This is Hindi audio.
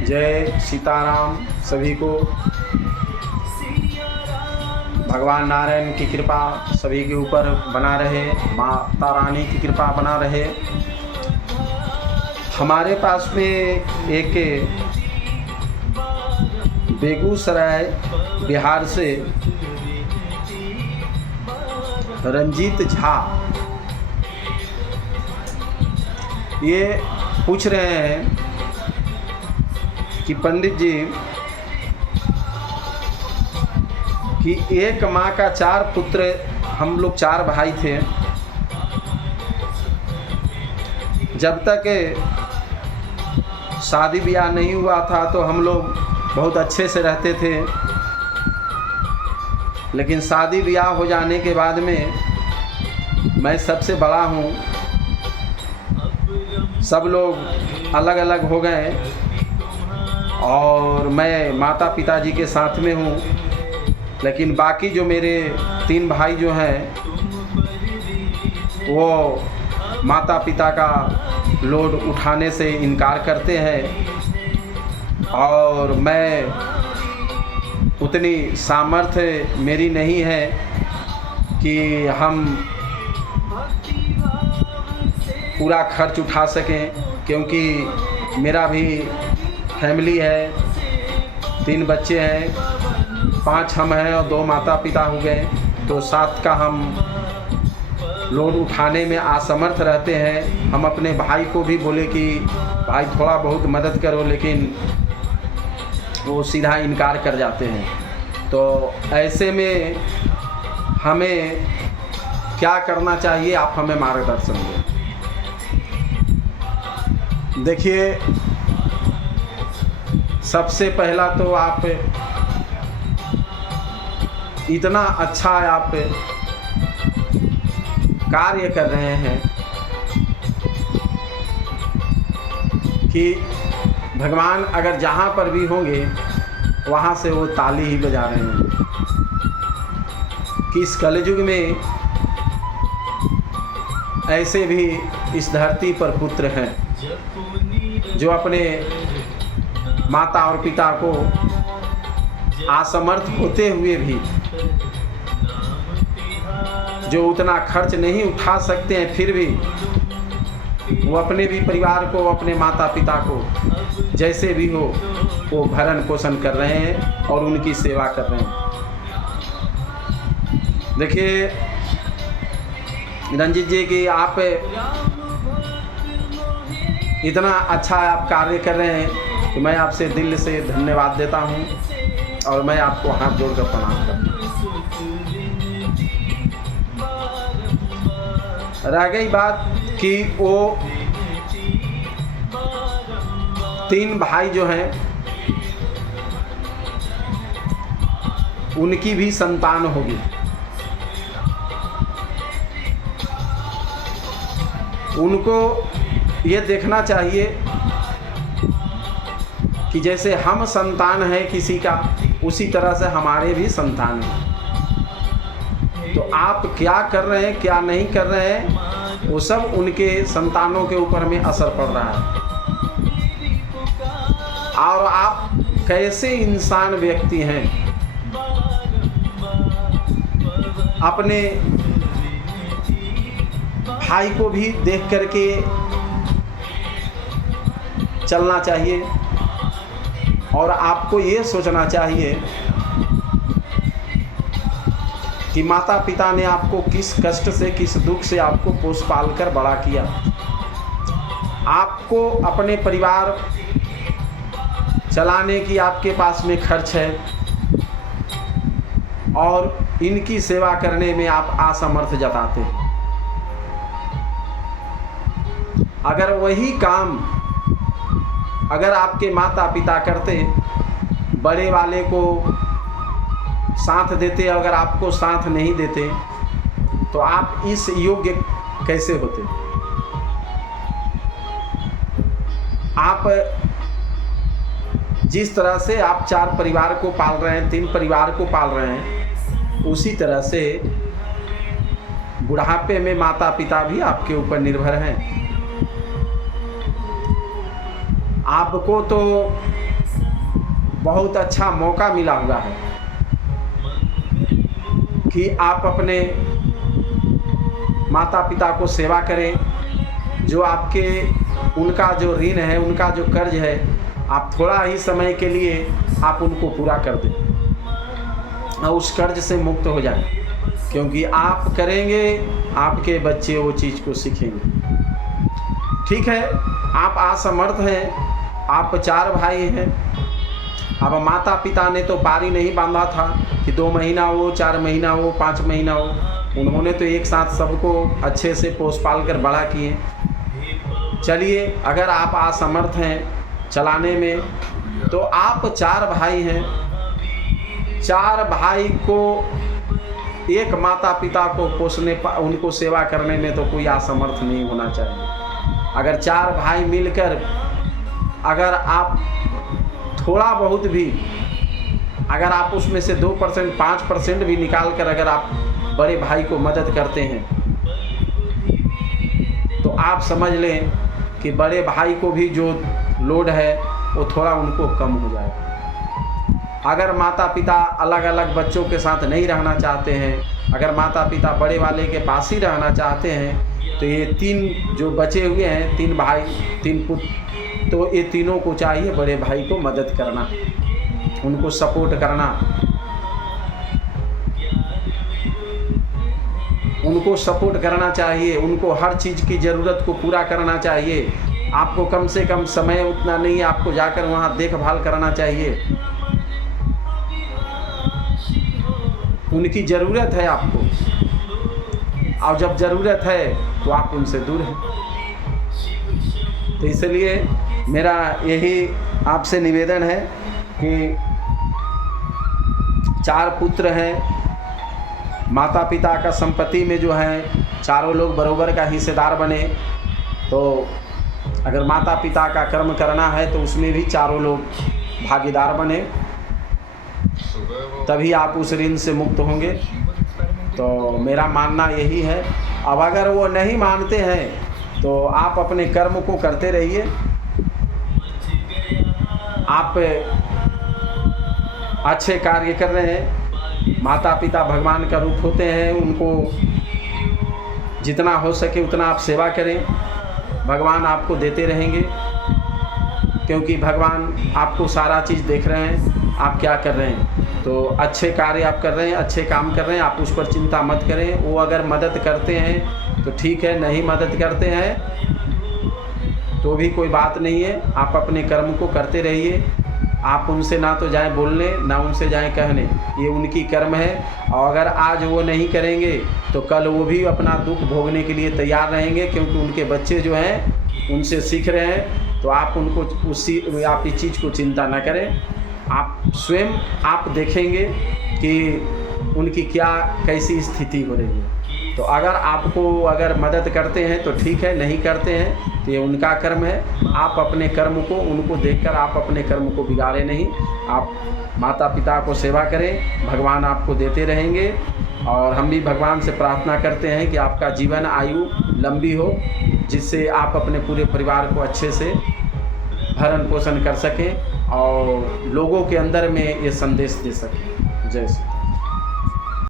जय सीताराम सभी को। भगवान नारायण की कृपा सभी के ऊपर बना रहे, माता रानी की कृपा बना रहे। हमारे पास में एक बेगूसराय बिहार से रंजीत झा ये पूछ रहे हैं कि पंडित जी कि एक माँ का 4 पुत्र, हम लोग 4 भाई थे। जब तक शादी ब्याह नहीं हुआ था तो हम लोग बहुत अच्छे से रहते थे, लेकिन शादी ब्याह हो जाने के बाद में मैं सबसे बड़ा हूँ, सब लोग अलग अलग हो गए और मैं माता पिताजी के साथ में हूँ। लेकिन बाकी जो मेरे 3 भाई जो हैं वो माता पिता का लोड उठाने से इनकार करते हैं और मैं उतनी सामर्थ्य मेरी नहीं है कि हम पूरा खर्च उठा सकें, क्योंकि मेरा भी फैमिली है, 3 बच्चे हैं, 5 हम हैं और 2 माता पिता हो गए, तो 7 का हम लोड उठाने में असमर्थ रहते हैं। हम अपने भाई को भी बोले कि भाई थोड़ा बहुत मदद करो, लेकिन वो सीधा इनकार कर जाते हैं। तो ऐसे में हमें क्या करना चाहिए, आप हमें मार्गदर्शन दें। देखिए, सबसे पहला तो आप इतना अच्छा आप कार्य कर रहे हैं कि भगवान अगर जहाँ पर भी होंगे वहाँ से वो ताली ही बजा रहे होंगे कि इस कलयुग में ऐसे भी इस धरती पर पुत्र हैं जो अपने माता और पिता को असमर्थ होते हुए भी, जो उतना खर्च नहीं उठा सकते हैं, फिर भी वो अपने भी परिवार को, अपने माता पिता को जैसे भी हो वो भरण पोषण कर रहे हैं और उनकी सेवा कर रहे हैं। देखिए रंजीत जी कि आप इतना अच्छा आप कार्य कर रहे हैं तो मैं आपसे दिल से धन्यवाद देता हूं और मैं आपको हाथ जोड़कर प्रणाम करता हूं। रह गई बात कि वो 3 भाई जो हैं उनकी भी संतान होगी। उनको ये देखना चाहिए कि जैसे हम संतान हैं किसी का, उसी तरह से हमारे भी संतान हैं। तो आप क्या कर रहे हैं, क्या नहीं कर रहे हैं, वो सब उनके संतानों के ऊपर में असर पड़ रहा है। और आप कैसे इंसान व्यक्ति हैं, अपने भाई को भी देख करके चलना चाहिए और आपको ये सोचना चाहिए कि माता पिता ने आपको किस कष्ट से, किस दुख से आपको पोस पाल कर बड़ा किया। आपको अपने परिवार चलाने की आपके पास में खर्च है और इनकी सेवा करने में आप असमर्थ जताते हैं। अगर वही काम अगर आपके माता पिता करते, बड़े वाले को साथ देते, अगर आपको साथ नहीं देते तो आप इस योग्य कैसे होते। आप जिस तरह से आप 4 परिवार को पाल रहे हैं, 3 परिवार को पाल रहे हैं, उसी तरह से बुढ़ापे में माता पिता भी आपके ऊपर निर्भर हैं। आपको तो बहुत अच्छा मौका मिला हुआ है कि आप अपने माता पिता को सेवा करें। जो आपके उनका जो ऋण है, उनका जो कर्ज है, आप थोड़ा ही समय के लिए आप उनको पूरा कर दें और उस कर्ज से मुक्त हो जाएं, क्योंकि आप करेंगे, आपके बच्चे वो चीज़ को सीखेंगे। ठीक है, आप असमर्थ हैं, आप 4 भाई हैं। अब माता पिता ने तो पारी नहीं बांधा था कि 2 महीना हो, 4 महीना हो, 5 महीना हो। उन्होंने तो एक साथ सबको अच्छे से पोस पाल कर बड़ा किए। चलिए, अगर आप असमर्थ हैं चलाने में, तो आप 4 भाई हैं, 4 भाई को एक माता पिता को पोसने, उनको सेवा करने में तो कोई असमर्थ नहीं होना चाहिए। अगर 4 भाई मिलकर अगर आप थोड़ा बहुत भी, अगर आप उसमें से 2% 5% भी निकाल कर अगर आप बड़े भाई को मदद करते हैं, तो आप समझ लें कि बड़े भाई को भी जो लोड है वो थोड़ा उनको कम हो जाएगा। अगर माता पिता अलग अलग बच्चों के साथ नहीं रहना चाहते हैं, अगर माता पिता बड़े वाले के पास ही रहना चाहते हैं, तो ये 3 जो बचे हुए हैं, 3 भाई 3 पुत्र, तो ये तीनों को चाहिए बड़े भाई को मदद करना, उनको सपोर्ट करना, उनको सपोर्ट करना चाहिए, उनको हर चीज़ की ज़रूरत को पूरा करना चाहिए। आपको कम से कम समय उतना नहीं, आपको जाकर वहाँ देखभाल करना चाहिए। उनकी ज़रूरत है आपको, और जब ज़रूरत है तो आप उनसे दूर हैं। तो इसलिए मेरा यही आपसे निवेदन है कि 4 पुत्र हैं, माता पिता का संपत्ति में जो है चारों लोग बराबर का हिस्सेदार बने। तो अगर माता पिता का कर्म करना है तो उसमें भी चारों लोग भागीदार बने, तभी आप उस ऋण से मुक्त होंगे। तो मेरा मानना यही है। अब अगर वो नहीं मानते हैं तो आप अपने कर्म को करते रहिए। आप अच्छे कार्य कर रहे हैं, माता पिता भगवान का रूप होते हैं, उनको जितना हो सके उतना आप सेवा करें, भगवान आपको देते रहेंगे, क्योंकि भगवान आपको सारा चीज़ देख रहे हैं आप क्या कर रहे हैं। तो अच्छे कार्य आप कर रहे हैं, अच्छे काम कर रहे हैं, आप उस पर चिंता मत करें। वो अगर मदद करते हैं तो ठीक है, नहीं मदद करते हैं तो भी कोई बात नहीं है। आप अपने कर्म को करते रहिए। आप उनसे ना तो जाएं बोलने, ना उनसे जाएं कहने, ये उनकी कर्म है। और अगर आज वो नहीं करेंगे तो कल वो भी अपना दुख भोगने के लिए तैयार रहेंगे, क्योंकि उनके बच्चे जो हैं उनसे सीख रहे हैं। तो आप उनको आप इस चीज़ को चिंता ना करें। आप स्वयं आप देखेंगे कि उनकी क्या कैसी स्थिति हो रही है। तो अगर आपको अगर मदद करते हैं तो ठीक है, नहीं करते हैं तो ये उनका कर्म है। आप अपने कर्म को, उनको देखकर आप अपने कर्म को बिगाड़े नहीं। आप माता पिता को सेवा करें, भगवान आपको देते रहेंगे। और हम भी भगवान से प्रार्थना करते हैं कि आपका जीवन आयु लंबी हो, जिससे आप अपने पूरे परिवार को अच्छे से भरण पोषण कर सकें और लोगों के अंदर में ये संदेश दे सकें। जय श्री